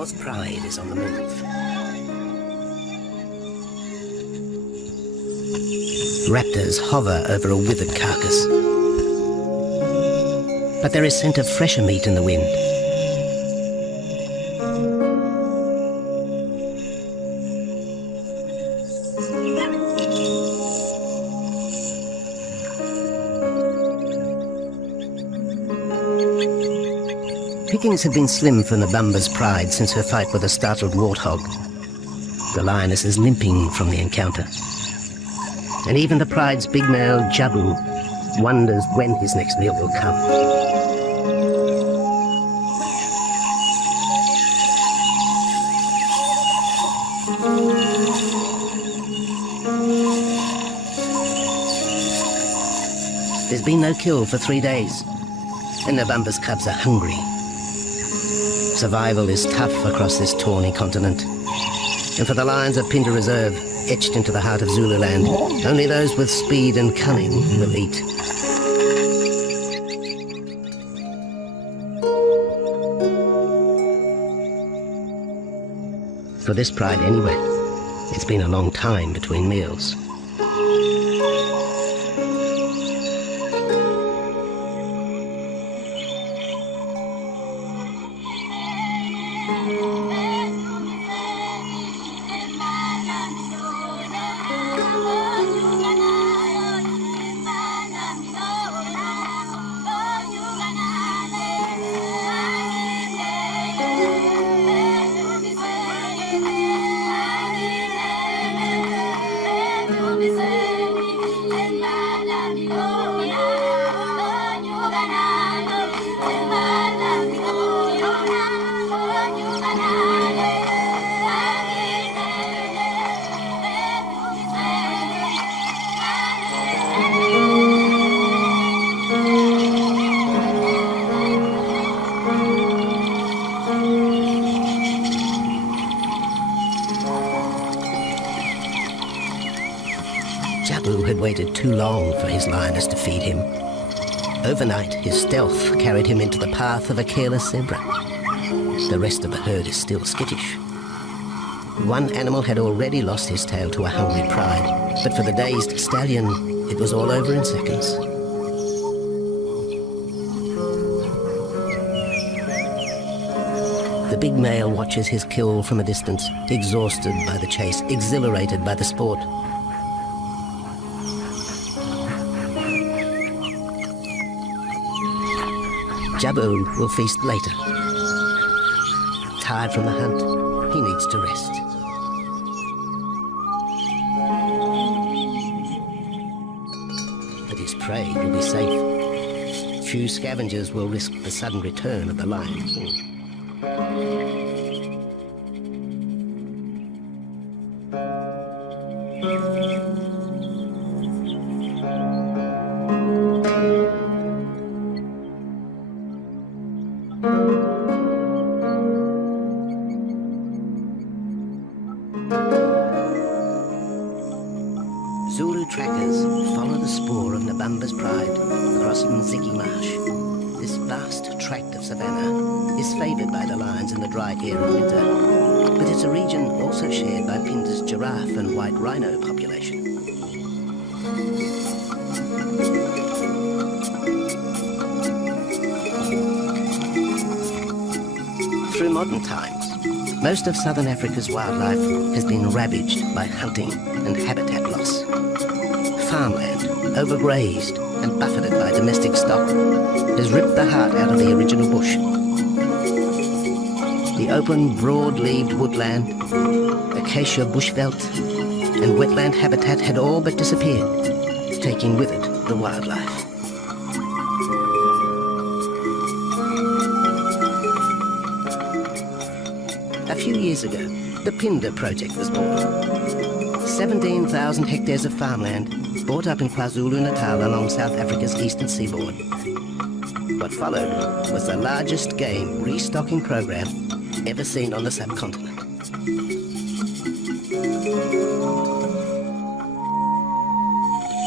North Pride is on the move. Raptors hover over a withered carcass. But there is scent of fresher meat in the wind. Pickings have been slim for Nabamba's Pride since her fight with a startled warthog. The lioness is limping from the encounter. And even the Pride's big male, Jabu, wonders when his next meal will come. There's been no kill for 3 days, and Nabamba's cubs are hungry. Survival is tough across this tawny continent. And for the lions of Pinda Reserve, etched into the heart of Zululand, only those with speed and cunning will eat. For this pride anyway, it's been a long time between meals. Jabu had waited too long for his lioness to feed him. Overnight, his stealth carried him into the path of a careless zebra. The rest of the herd is still skittish. One animal had already lost his tail to a hungry pride, but for the dazed stallion, it was all over in seconds. The big male watches his kill from a distance, exhausted by the chase, exhilarated by the sport. Jabu will feast later. Tired from the hunt, he needs to rest. But his prey will be safe. Few scavengers will risk the sudden return of the lion king. Zulu trackers follow the spoor of Nabamba's Pride across Mziki Marsh. This vast tract of savanna is favoured by the lions in the dry air of winter, but it's a region also shared by Pinda's giraffe and white rhino population. Through modern times, most of southern Africa's wildlife has been ravaged by hunting and habitat loss. Farmland, overgrazed and buffeted by domestic stock, has ripped the heart out of the original bush. The open, broad-leaved woodland, acacia bushveld, and wetland habitat had all but disappeared, taking with it the wildlife. A few years ago, the Pinda project was born. 17,000 hectares of farmland bought up in KwaZulu-Natal along South Africa's eastern seaboard. What followed was the largest game restocking program ever seen on the subcontinent.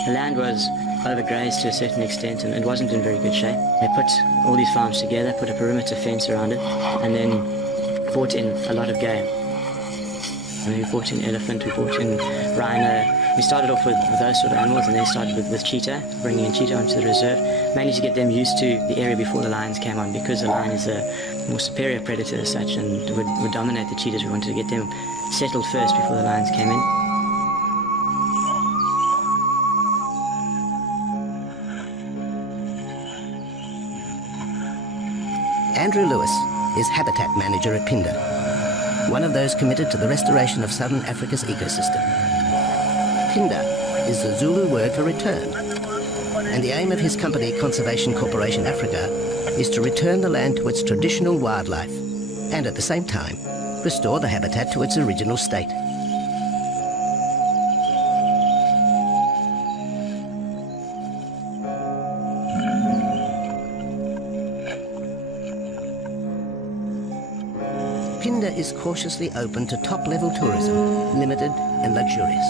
The land was overgrazed to a certain extent and it wasn't in very good shape. They put all these farms together, put a perimeter fence around it, and then brought in a lot of game. I mean, we brought in elephant, we brought in rhino. We started off with those sort of animals, and then started with cheetah, bringing in cheetah onto the reserve, mainly to get them used to the area before the lions came on, because the lion is a more superior predator as such and would dominate the cheetahs. We wanted to get them settled first before the lions came in. Andrew Lewis is habitat manager at Pinda, one of those committed to the restoration of southern Africa's ecosystem. Pinda is the Zulu word for return, and the aim of his company, Conservation Corporation Africa, is to return the land to its traditional wildlife and at the same time restore the habitat to its original state. Pinda is cautiously open to top-level tourism, limited and luxurious.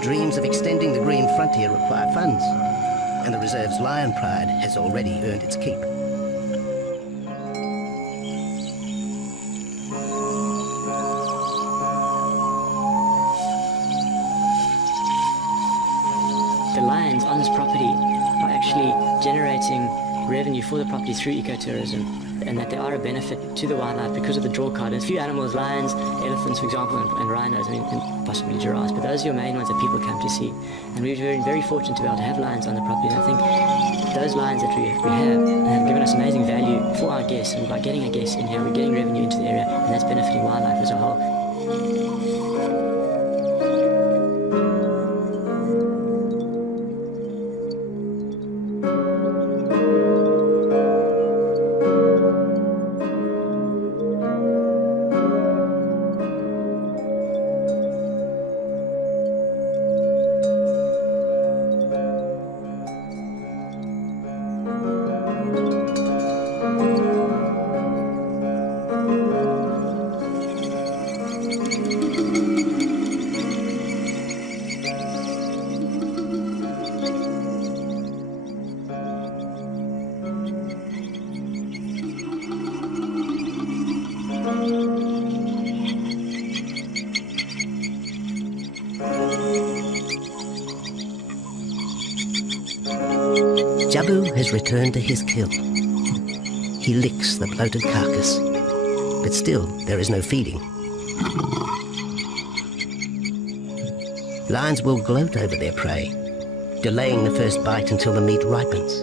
Dreams of extending the green frontier require funds, and the reserve's lion pride has already earned its keep. The lions on this property are actually generating revenue for the property through ecotourism, and that they are a benefit to the wildlife because of the draw card. There's a few animals, lions, elephants, for example, and rhinos, I mean, and possibly giraffes, but those are your main ones that people come to see. And we've been very fortunate to be able to have lions on the property, and I think those lions that we have given us amazing value for our guests, and by getting our guests in here, we're getting revenue into the area, and that's benefiting wildlife as a whole. Jabu has returned to his kill. He licks the bloated carcass, but still there is no feeding. Lions will gloat over their prey, delaying the first bite until the meat ripens.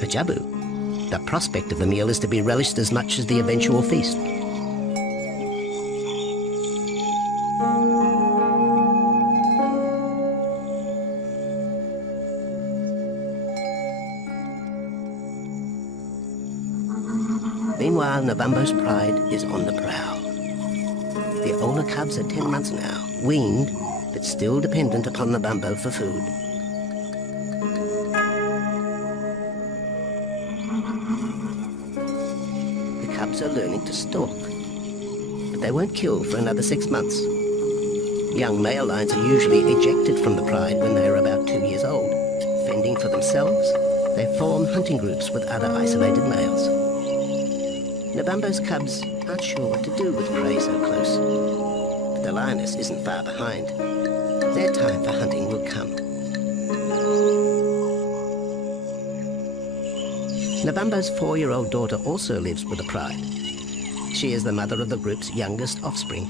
For Jabu, the prospect of the meal is to be relished as much as the eventual feast. Meanwhile, Nabambo's pride is on the prowl. The older cubs are 10 months now, weaned, but still dependent upon Nabambo for food. The cubs are learning to stalk, but they won't kill for another 6 months. Young male lions are usually ejected from the pride when they are about 2 years old. Fending for themselves, they form hunting groups with other isolated males. Nabambo's cubs aren't sure what to do with prey so close, but the lioness isn't far behind. Their time for hunting will come. Nabambo's 4-year-old daughter also lives with the pride. She is the mother of the group's youngest offspring,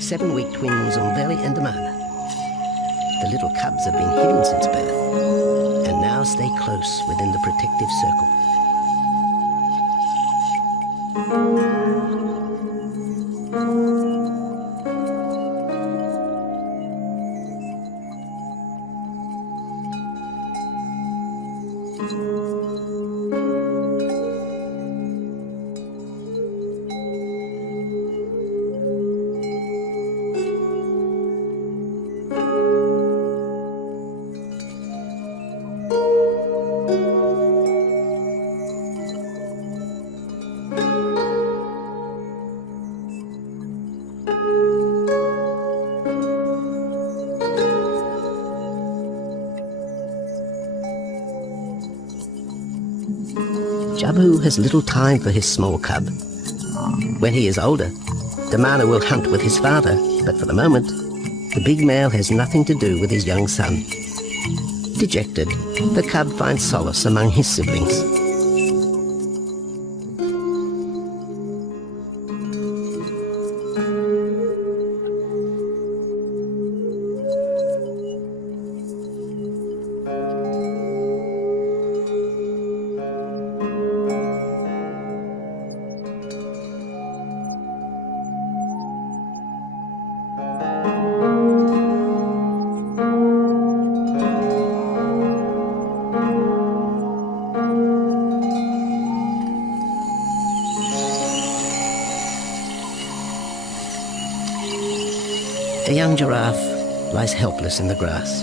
7-week twins Umveli and Damana. The little cubs have been hidden since birth, and now stay close within the protective circle. Jabu has little time for his small cub. When he is older, the male will hunt with his father, but for the moment, the big male has nothing to do with his young son. Dejected, the cub finds solace among his siblings. A young giraffe lies helpless in the grass.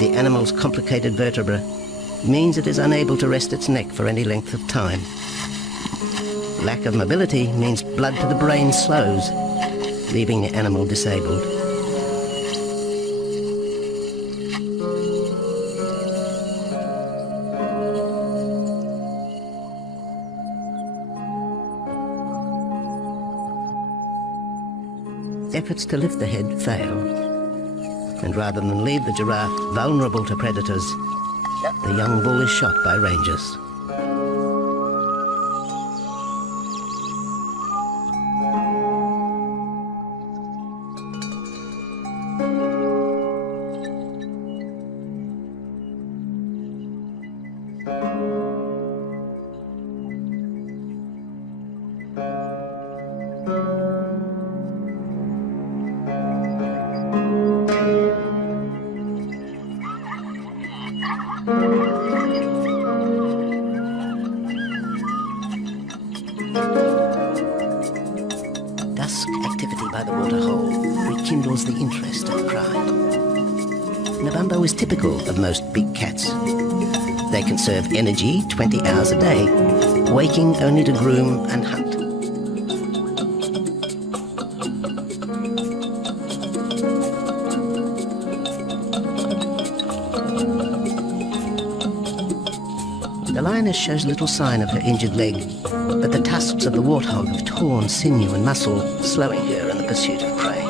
The animal's complicated vertebra means it is unable to rest its neck for any length of time. Lack of mobility means blood to the brain slows, leaving the animal disabled. Efforts to lift the head fail, and rather than leave the giraffe vulnerable to predators, the young bull is shot by rangers. Dusk activity by the waterhole rekindles the interest and pride. Nabambo is typical of most big cats. They conserve energy 20 hours a day, waking only to groom and hunt. The lioness shows little sign of her injured leg, but the tusks of the warthog have torn sinew and muscle, slowing her in the pursuit of prey.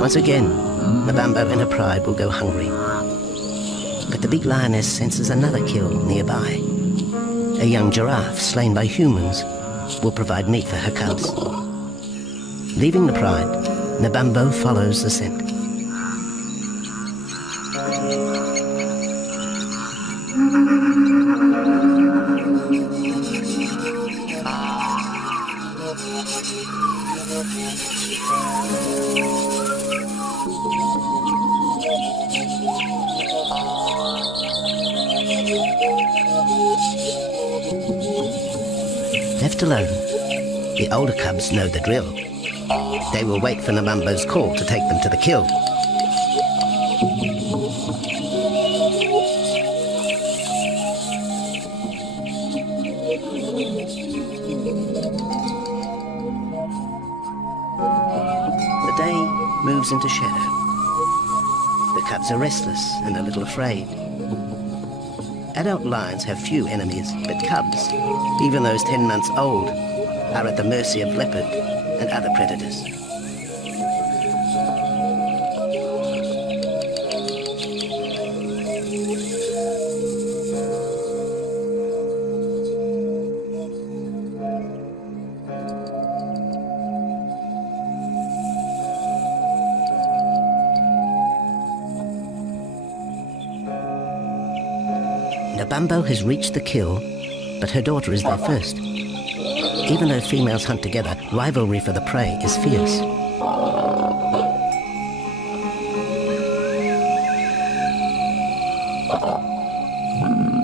Once again, Nabambo in her pride will go hungry. But the big lioness senses another kill nearby. A young giraffe slain by humans will provide meat for her cubs. Leaving the pride, Nabambo follows the scent. Left alone, the older cubs know the drill. They will wait for Nabambo's call to take them to the kill. The day moves into shadow. The cubs are restless and a little afraid. Adult lions have few enemies, but cubs, even those 10 months old, are at the mercy of leopard and other predators. Nabambo has reached the kill, but her daughter is there first. Even though females hunt together, rivalry for the prey is fierce.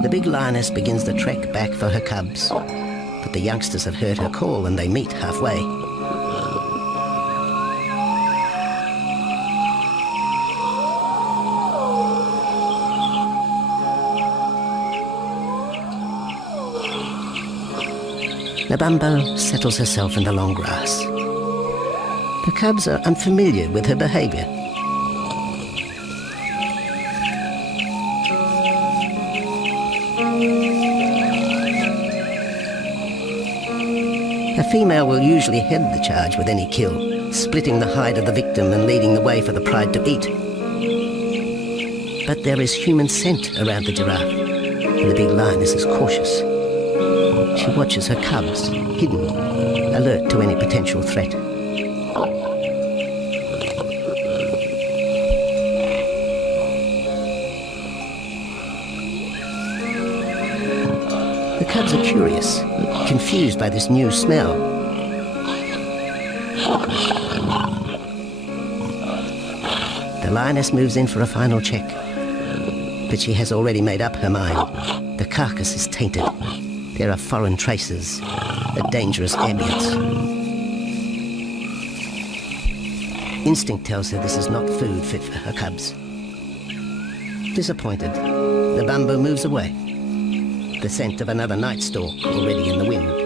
The big lioness begins the trek back for her cubs, but the youngsters have heard her call and they meet halfway. Nabambo settles herself in the long grass. The cubs are unfamiliar with her behaviour. A female will usually head the charge with any kill, splitting the hide of the victim and leading the way for the pride to eat. But there is human scent around the giraffe, and the big lioness is cautious. She watches her cubs, hidden, alert to any potential threat. The cubs are curious, confused by this new smell. The lioness moves in for a final check, but she has already made up her mind. The carcass is tainted. There are foreign traces, a dangerous ambience. Instinct tells her this is not food fit for her cubs. Disappointed, the bamboo moves away. The scent of another night stalk already in the wind.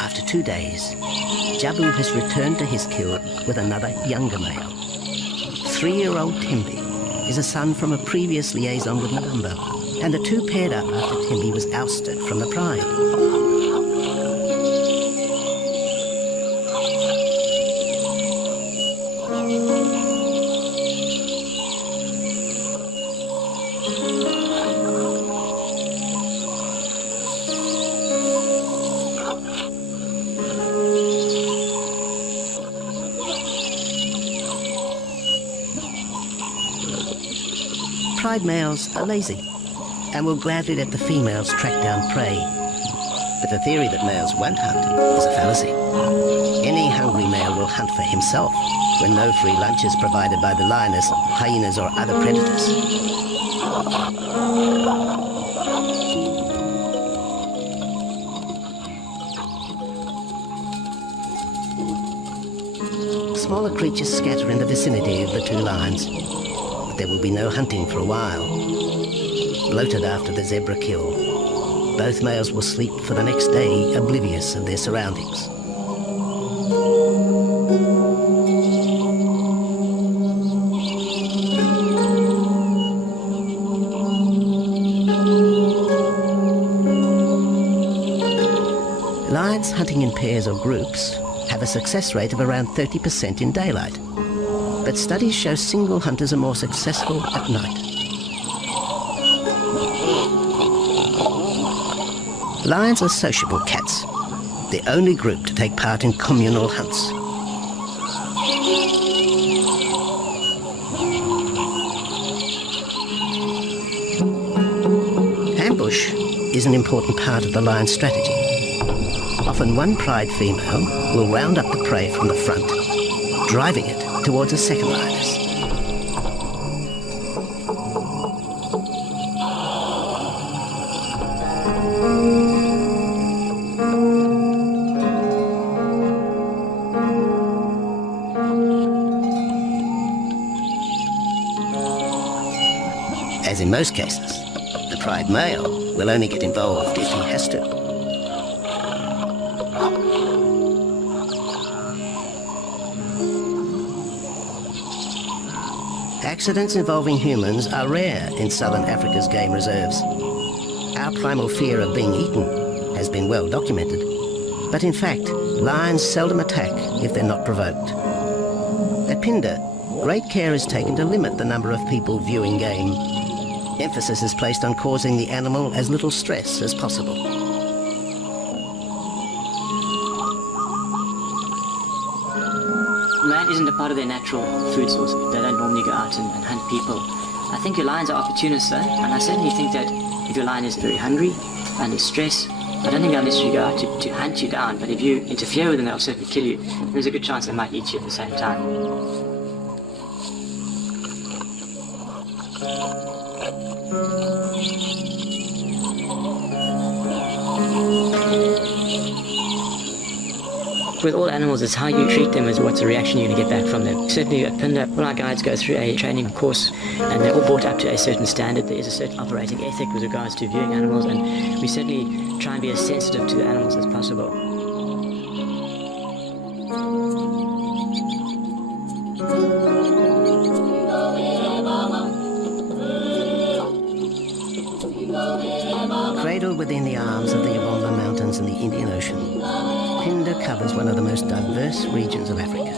After 2 days, Jabu has returned to his kill with another younger male. 3-year-old Tembi is a son from a previous liaison with Nabumbo, and the two paired up after Tembi was ousted from the pride. Pride males are lazy and will gladly let the females track down prey. But the theory that males won't hunt is a fallacy. Any hungry male will hunt for himself when no free lunch is provided by the lioness, hyenas or other predators. Smaller creatures scatter in the vicinity of the two lions. There will be no hunting for a while. Bloated after the zebra kill, both males will sleep for the next day, oblivious of their surroundings. Lions hunting in pairs or groups have a success rate of around 30% in daylight. But studies show single hunters are more successful at night. Lions are sociable cats, the only group to take part in communal hunts. Ambush is an important part of the lion's strategy. Often one pride female will round up the prey from the front, driving it towards a second lioness. As in most cases, the pride male will only get involved if he has to. Accidents involving humans are rare in southern Africa's game reserves. Our primal fear of being eaten has been well documented. But in fact, lions seldom attack if they're not provoked. At Phinda, great care is taken to limit the number of people viewing game. Emphasis is placed on causing the animal as little stress as possible. Land isn't a part of their natural food source. They don't normally go out and hunt people. I think your lions are opportunists though, and I certainly think that if your lion is very hungry, under stress, I don't think they'll necessarily go out to hunt you down, but if you interfere with them, they'll certainly kill you. There's a good chance they might eat you at the same time. With all animals, it's how you treat them is what's the reaction you're going to get back from them. Certainly at Pinda, all our guides go through a training course and they're all brought up to a certain standard. There is a certain operating ethic with regards to viewing animals, and we certainly try and be as sensitive to the animals as possible. Cradled within the arms of the Yabomba Mountains and the Indian Ocean, Pinda covers one of the most diverse regions of Africa.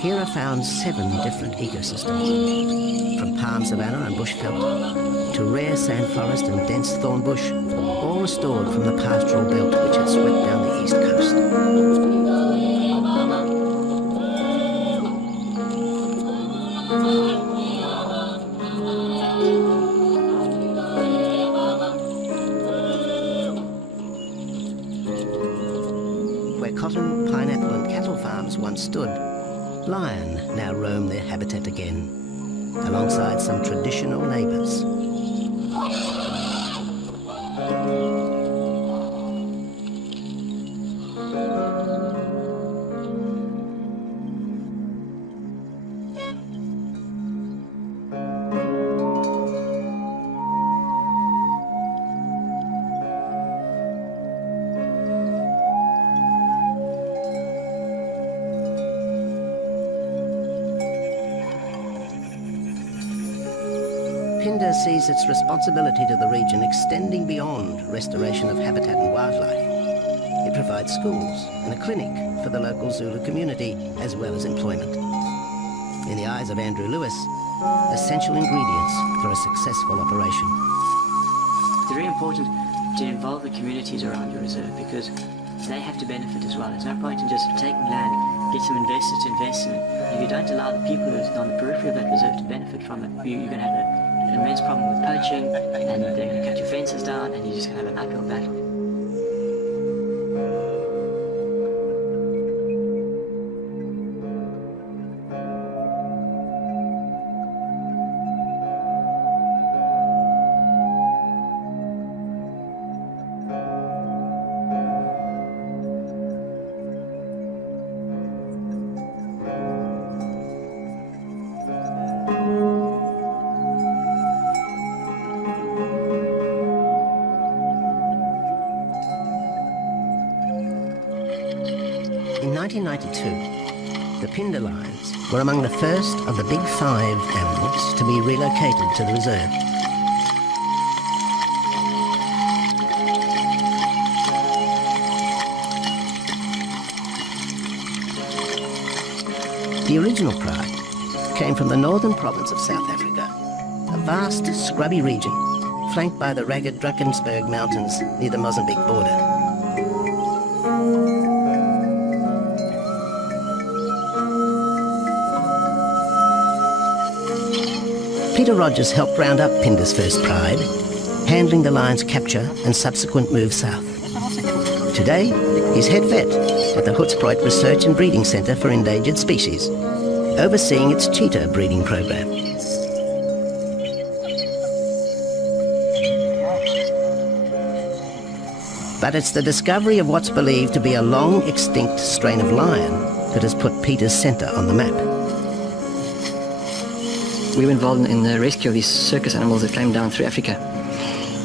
Here are found 7 different ecosystems, from palm savanna and bushveld to rare sand forest and dense thorn bush, all restored from the pastoral belt which had swept down the east coast. Cotton, pineapple and cattle farms once stood, lion now roam their habitat again, alongside some traditional neighbours. Pinda sees its responsibility to the region extending beyond restoration of habitat and wildlife. It provides schools and a clinic for the local Zulu community, as well as employment. In the eyes of Andrew Lewis, essential ingredients for a successful operation. It's very important to involve the communities around your reserve because they have to benefit as well. There's no point in just taking land, get some investors to invest in it. If you don't allow the people who are on the periphery of that reserve to benefit from it, you're going to have an immense problem with poaching, and they're going to cut your fences down, and you're just going to have an uphill battle. In 1992, the Pinda lions were among the first of the big 5 animals to be relocated to the reserve. The original pride came from the northern province of South Africa, a vast scrubby region flanked by the ragged Drakensberg Mountains near the Mozambique border. Peter Rogers helped round up Pinda's first pride, handling the lion's capture and subsequent move south. Today, he's head vet at the Hoedspruit Research and Breeding Centre for Endangered Species, overseeing its cheetah breeding program. But it's the discovery of what's believed to be a long extinct strain of lion that has put Peter's centre on the map. We were involved in the rescue of these circus animals that came down through Africa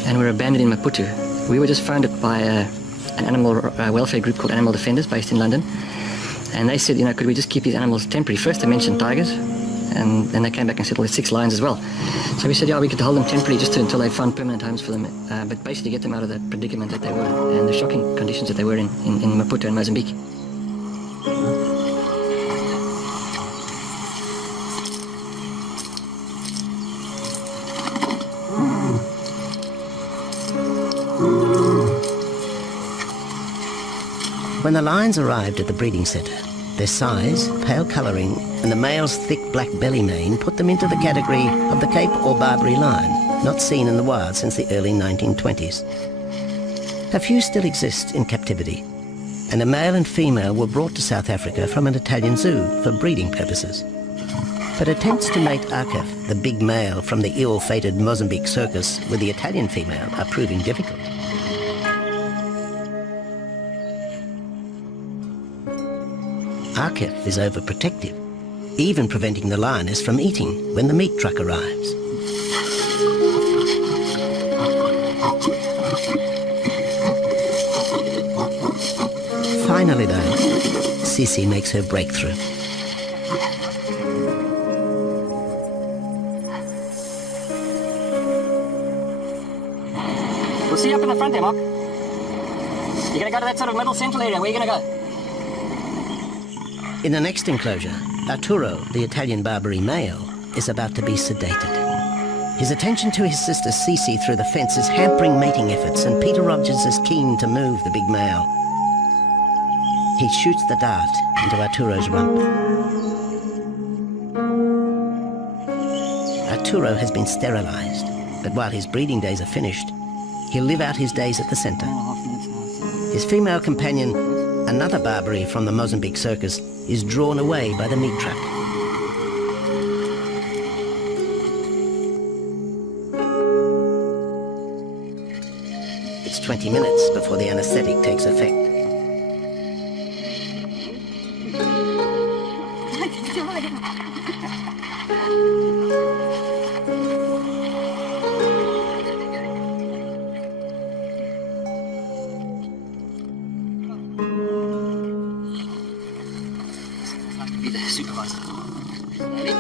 and were abandoned in Maputo. We were just founded by an animal welfare group called Animal Defenders based in London, and they said, you know, could we just keep these animals temporary? First they mentioned tigers, and then they came back and said, well, there's 6 lions as well. So we said, yeah, we could hold them temporarily just until they found permanent homes for them, but basically get them out of the predicament that they were and the shocking conditions that they were in Maputo and Mozambique. When the lions arrived at the breeding centre, Their size, pale colouring, and the male's thick black belly mane put them into the category of the Cape or Barbary lion, not seen in the wild since the early 1920s. A few still exist in captivity, and a male and female were brought to South Africa from an Italian zoo for breeding purposes. But attempts to mate أعجبك, the big male from the ill-fated Mozambique circus, with the Italian female are proving difficult. أعجبك is overprotective, even preventing the lioness from eating when the meat truck arrives. Finally though, Sissy makes her breakthrough. We'll see you up in the front there, Mark. You're gonna go to that sort of middle central area. Where are you gonna go? In the next enclosure, Arturo, the Italian Barbary male, is about to be sedated. His attention to his sister Cece through the fence is hampering mating efforts, and Peter Rogers is keen to move the big male. He shoots the dart into Arturo's rump. Arturo has been sterilized, but while his breeding days are finished, he'll live out his days at the center. His female companion, another Barbary from the Mozambique circus, is drawn away by the meat truck. It's 20 minutes before the anesthetic takes effect. Be the supervisor. Ready?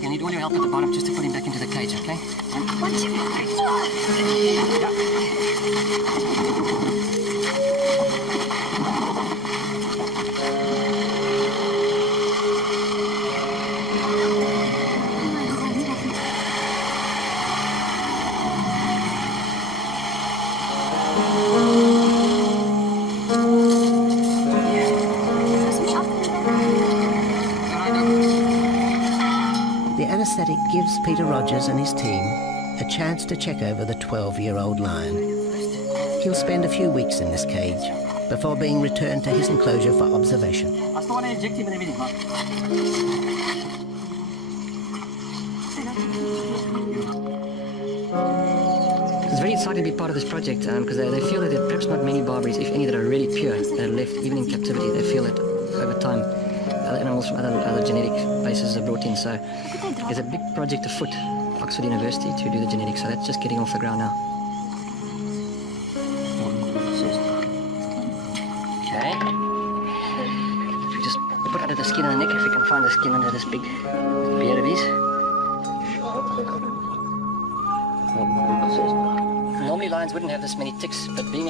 You'll need all your help at the bottom just to put him back into the cage, okay? 1, 2, The anesthetic gives Peter Rogers and his team a chance to check over the 12-year-old lion. He'll spend a few weeks in this cage before being returned to his enclosure for observation. I still want to inject him and everything, Mark. It's very exciting to be part of this project because they feel that there are perhaps not many Barbaries, if any, that are really pure, that are left even in captivity. They feel that over time other animals from other genetic bases are brought in. So there's a big project afoot, Oxford University, to do the genetics. So that's just getting off the ground now. Okay. If we just put under the skin on the neck, if we can find the skin under this big beard of his. Normally lions wouldn't have this many ticks, but being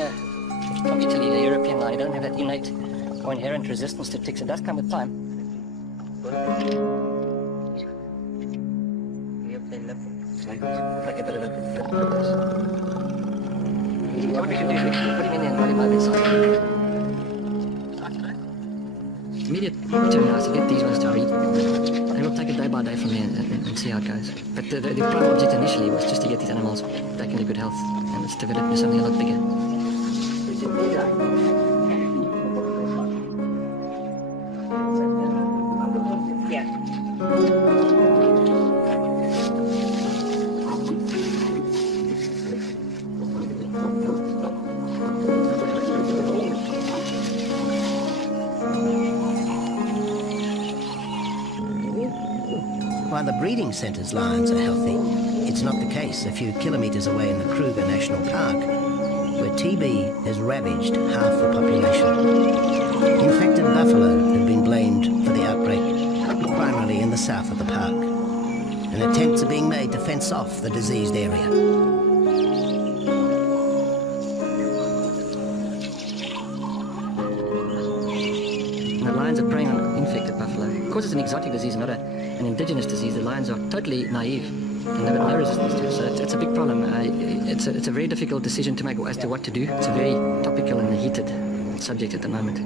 from Italy, a European lion, they don't have that innate or inherent resistance to ticks. It does come with time. Like a bit of a... What we can do is we can put him in there and run him over inside. Immediate turn now is to get these ones to breed. And we'll take it day by day from there and see how it goes. But the prime object initially was just to get these animals back into good health, and it's developed into something a lot bigger. While the breeding centre's lions are healthy, it's not the case a few kilometres away in the Kruger National Park, where TB has ravaged half the population. Infected buffalo have been blamed for the outbreak, primarily in the south of the park, and attempts are being made to fence off the diseased area. The lions are preying on infected buffalo. Because it's an exotic disease, not an indigenous disease, the lions are totally naive and they've got no resistance to it. So it's a big problem. It's a very difficult decision to make as to what to do. It's a very topical and heated subject at the moment.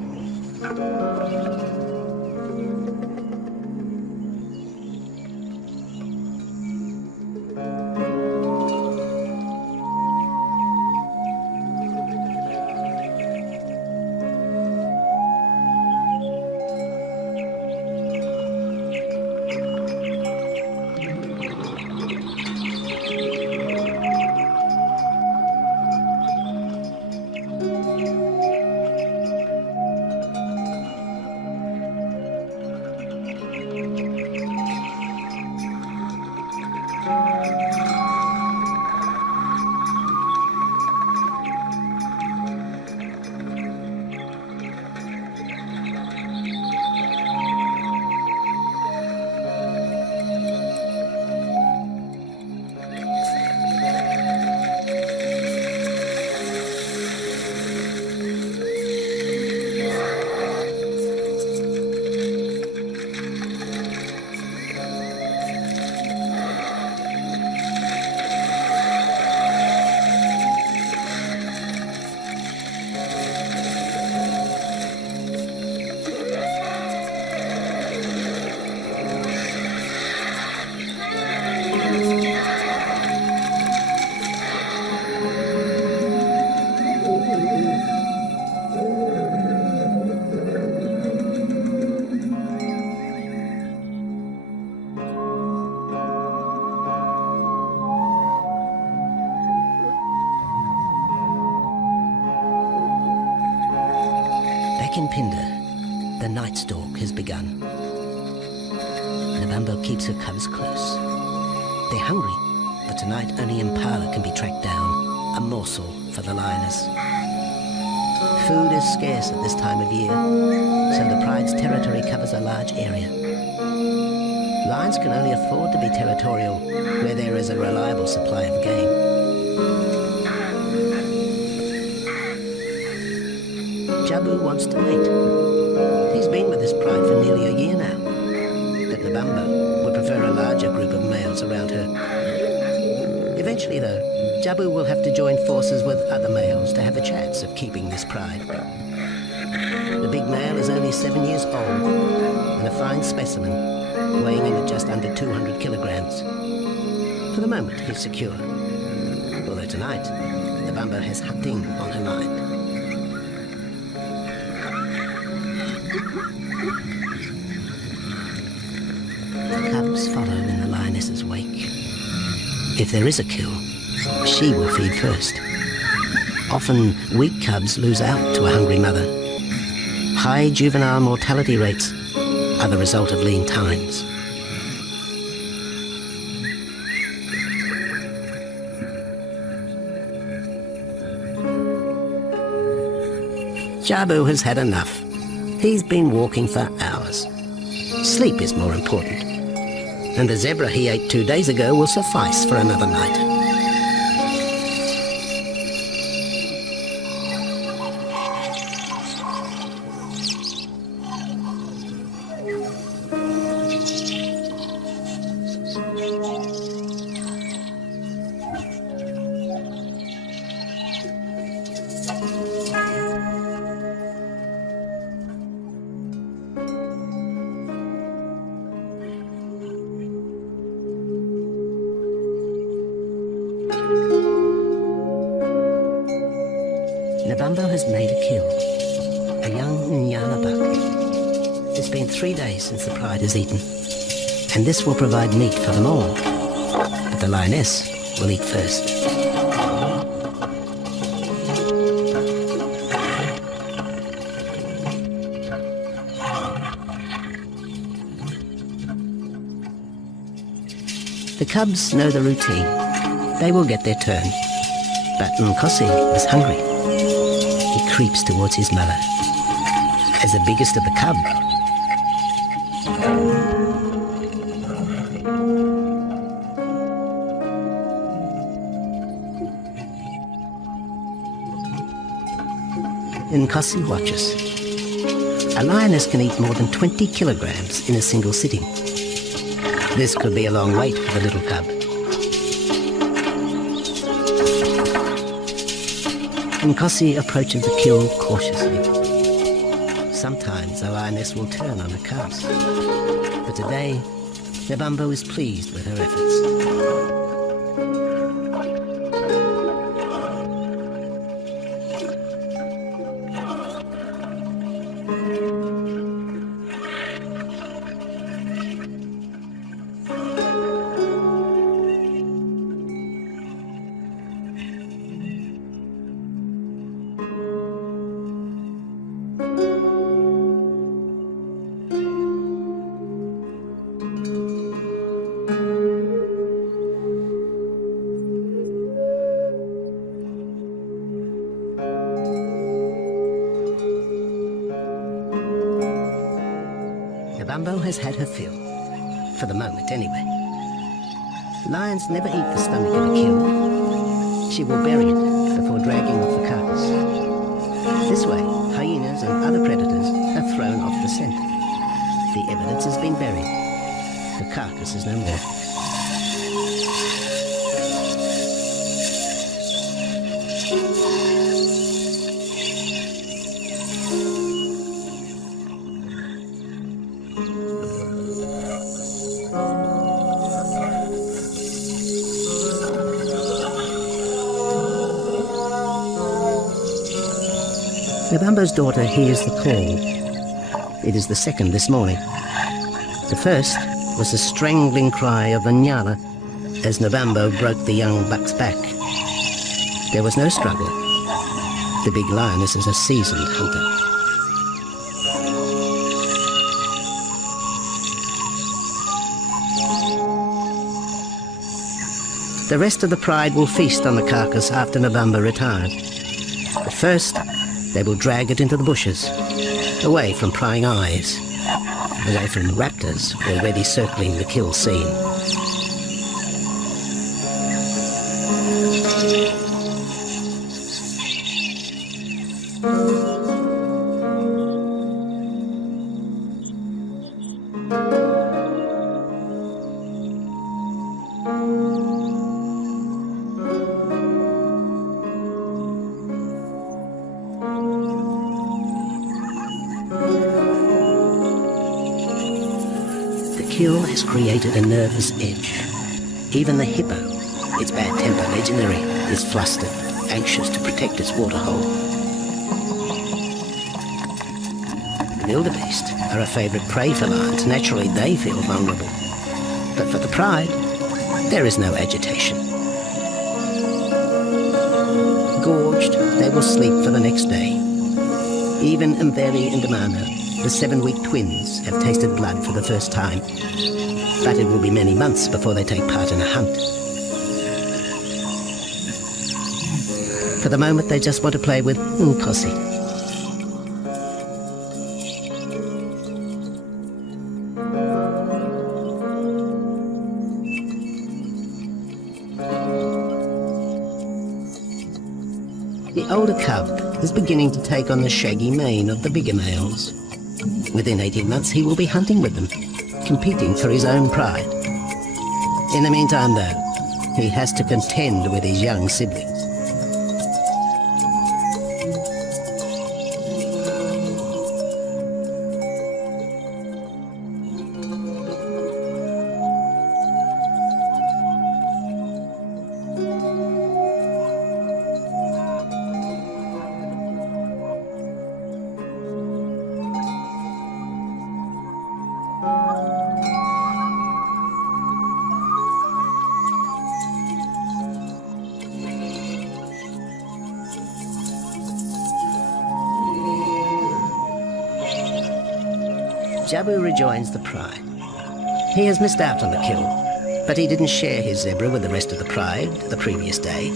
Back in Phinda, the night stalk has begun. Nabambo keeps her cubs close. They're hungry, but tonight only impala can be tracked down, a morsel for the lioness. Food is scarce at this time of year, so the pride's territory covers a large area. Lions can only afford to be territorial where there is a reliable supply of game. Jabu wants to mate. He's been with his pride for nearly a year now, but Nabambo would prefer a larger group of males around her. Eventually, though, Jabu will have to join forces with other males to have a chance of keeping this pride. The big male is only 7 years old and a fine specimen, weighing in at just under 200 kilograms. For the moment, he's secure. Although tonight, Nabambo has hunting on her mind. The cubs follow in the lioness's wake. If there is a kill, she will feed first. Often, weak cubs lose out to a hungry mother. High juvenile mortality rates are the result of lean times. Jabu has had enough. He's been walking for hours. Sleep is more important. And the zebra he ate 2 days ago will suffice for another night. Nabambo has made a kill, a young nyala buck. It's been 3 days since the pride has eaten, and this will provide meat for them all. But the lioness will eat first. The cubs know the routine. They will get their turn. But Nkosi is hungry. He creeps towards his mother. As the biggest of the cub, Nkosi watches. A lioness can eat more than 20 kilograms in a single sitting. This could be a long wait for the little cub. Nkosi approaches the kill cautiously. Sometimes the lioness will turn on the cubs, but today, Nabambo is pleased with her efforts. Nabambo has had her fill, for the moment anyway. Lions never eat the stomach of a kill. She will bury it before dragging off the carcass. This way, hyenas and other predators are thrown off the scent. The evidence has been buried. The carcass is no more. Nabambo's daughter hears the call. It is the second this morning. The first was the strangling cry of Nyala as Nabambo broke the young buck's back. There was no struggle. The big lioness is a seasoned hunter. The rest of the pride will feast on the carcass after Nabambo retires. But first, they will drag it into the bushes, away from prying eyes, away from raptors already circling the kill scene. Kill has created a nervous edge. Even the hippo, its bad temper legendary, is flustered, anxious to protect its waterhole. The wildebeest are a favourite prey for lions. Naturally, they feel vulnerable. But for the pride, there is no agitation. Gorged, they will sleep for the next day. Even Mberi and Damano, the 7-week twins, have tasted blood for the first time. But it will be many months before they take part in a hunt. For the moment, they just want to play with Nkosi. The older cub is beginning to take on the shaggy mane of the bigger males. Within 18 months, he will be hunting with them, competing for his own pride. In the meantime, though, he has to contend with his young siblings. Jabu rejoins the pride. He has missed out on the kill, but he didn't share his zebra with the rest of the pride the previous day.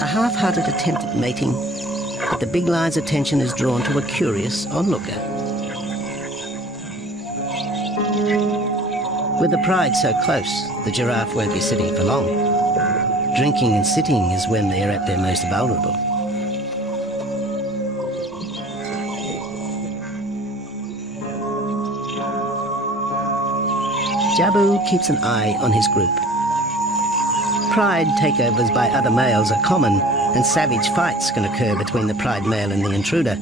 A half-hearted attempt at mating, but the big lion's attention is drawn to a curious onlooker. With the pride so close, the giraffe won't be sitting for long. Drinking and sitting is when they're at their most vulnerable. Jabu keeps an eye on his group. Pride takeovers by other males are common, and savage fights can occur between the pride male and the intruder.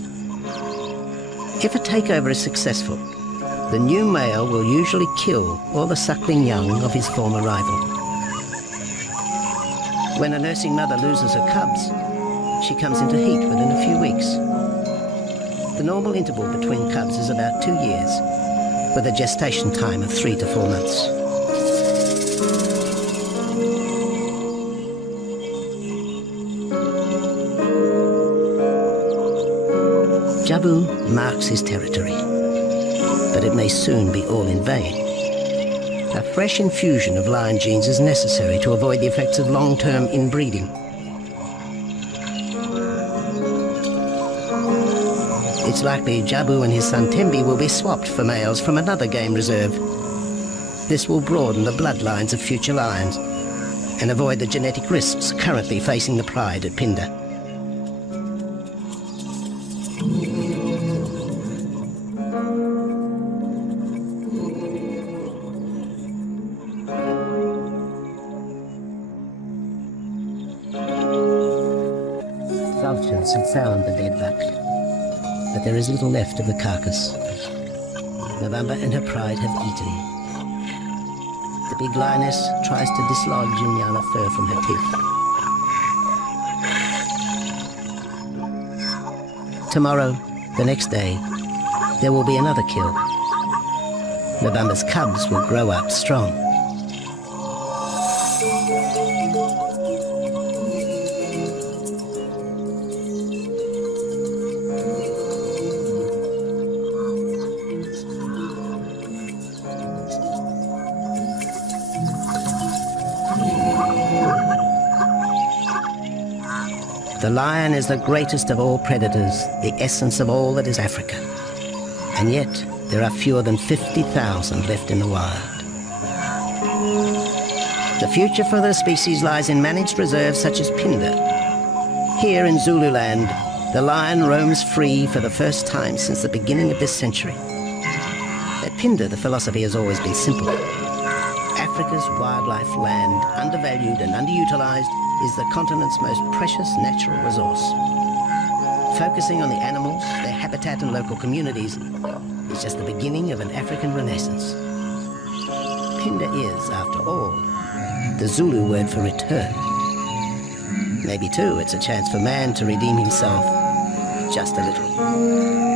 If a takeover is successful, the new male will usually kill all the suckling young of his former rival. When a nursing mother loses her cubs, she comes into heat within a few weeks. The normal interval between cubs is about 2 years, with a gestation time of 3 to 4 months. Jabu marks his territory, but it may soon be all in vain. A fresh infusion of lion genes is necessary to avoid the effects of long-term inbreeding. It's likely Jabu and his son Tembi will be swapped for males from another game reserve. This will broaden the bloodlines of future lions and avoid the genetic risks currently facing the pride at Pinda. Vultures have found the dead buck, but there is little left of the carcass. November and her pride have eaten. The big lioness tries to dislodge Juliana fur from her teeth. Tomorrow, the next day, there will be another kill. November's cubs will grow up strong. The lion is the greatest of all predators, the essence of all that is Africa. And yet, there are fewer than 50,000 left in the wild. The future for the species lies in managed reserves such as Pinda. Here in Zululand, the lion roams free for the first time since the beginning of this century. At Pinda, the philosophy has always been simple. Africa's wildlife land, undervalued and underutilized, is the continent's most precious natural resource. Focusing on the animals, their habitat and local communities is just the beginning of an African renaissance. Pinda is, after all, the Zulu word for return. Maybe too, it's a chance for man to redeem himself just a little.